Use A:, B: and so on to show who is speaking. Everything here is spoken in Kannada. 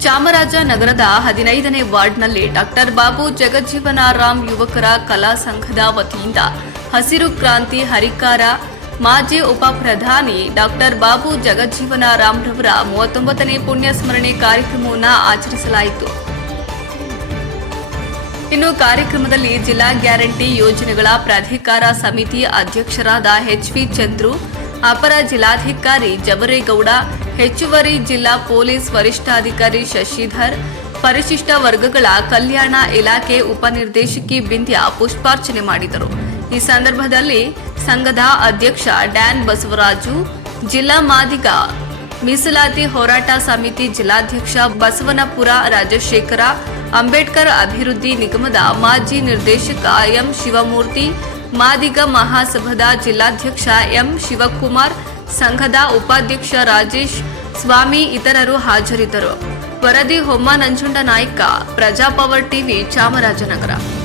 A: ಚಾಮರಾಜನಗರದ ಹದಿನೈದನೇ ವಾರ್ಡ್ನಲ್ಲಿ ಡಾಕ್ಟರ್ ಬಾಬು ಜಗಜ್ಜೀವನರಾಮ್ ಯುವಕರ ಕಲಾ ಸಂಘದ ವತಿಯಿಂದ ಹಸಿರು ಕ್ರಾಂತಿ ಹರಿಕಾರ ಮಾಜಿ ಉಪ ಪ್ರಧಾನಿ ಡಾಕ್ಟರ್ ಬಾಬು ಜಗಜ್ಜೀವನರಾಮ್ ರವರ ಮೂವತ್ತೊಂಬತ್ತನೇ ಪುಣ್ಯಸ್ಮರಣೆ ಕಾರ್ಯಕ್ರಮವನ್ನು ಆಚರಿಸಲಾಯಿತು. ಇನ್ನು ಕಾರ್ಯಕ್ರಮದಲ್ಲಿ ಜಿಲ್ಲಾ ಗ್ಯಾರಂಟಿ ಯೋಜನೆಗಳ ಪ್ರಾಧಿಕಾರ ಸಮಿತಿ ಅಧ್ಯಕ್ಷರಾದ ಎಚ್ವಿ ಚಂದ್ರು ಅಪರ ಜಿಲ್ಲಾಧಿಕಾರಿ ಜವರೇಗೌಡ, ಹೆಚ್ಚುವರಿ ಜಿಲ್ಲಾ ಪೊಲೀಸ್ ವರಿಷ್ಠಾಧಿಕಾರಿ ಶಶಿಧರ್, ಪರಿಶಿಷ್ಟ ವರ್ಗಗಳ ಕಲ್ಯಾಣ ಇಲಾಖೆ ಉಪನಿರ್ದೇಶಕಿ ಬಿಂದ್ಯ ಪುಷ್ಪಾರ್ಚನೆ ಮಾಡಿದರು. ಈ ಸಂದರ್ಭದಲ್ಲಿ ಸಂಘದ ಅಧ್ಯಕ್ಷ ಡ್ಯಾನ್ ಬಸವರಾಜು, ಜಿಲ್ಲಾ ಮಾದಿಗ ಮೀಸಲಾತಿ ಹೋರಾಟ ಸಮಿತಿ ಜಿಲ್ಲಾಧ್ಯಕ್ಷ ಬಸವನಪುರ ರಾಜಶೇಖರ, ಅಂಬೇಡ್ಕರ್ ಅಭಿವೃದ್ಧಿ ನಿಗಮದ ಮಾಜಿ ನಿರ್ದೇಶಕ ಎಂ ಶಿವಮೂರ್ತಿ ಮಾದಿಗ ಮಹಾಸಭಾದ ಜಿಲ್ಲಾಧ್ಯಕ್ಷ ಎಂ ಶಿವಕುಮಾರ್, ಸಂಘದ ಉಪಾಧ್ಯಕ್ಷ ರಾಜೇಶ್, ಸ್ವಾಮಿ ಇತರರು ಹಾಜರಿದ್ದರು. ವರದಿ ಹೊಮ್ಮ ನಂಜುಂಡ ನಾಯ್ಕ, ಪ್ರಜಾಪವರ್ ಟಿವಿ ಚಾಮರಾಜನಗರ.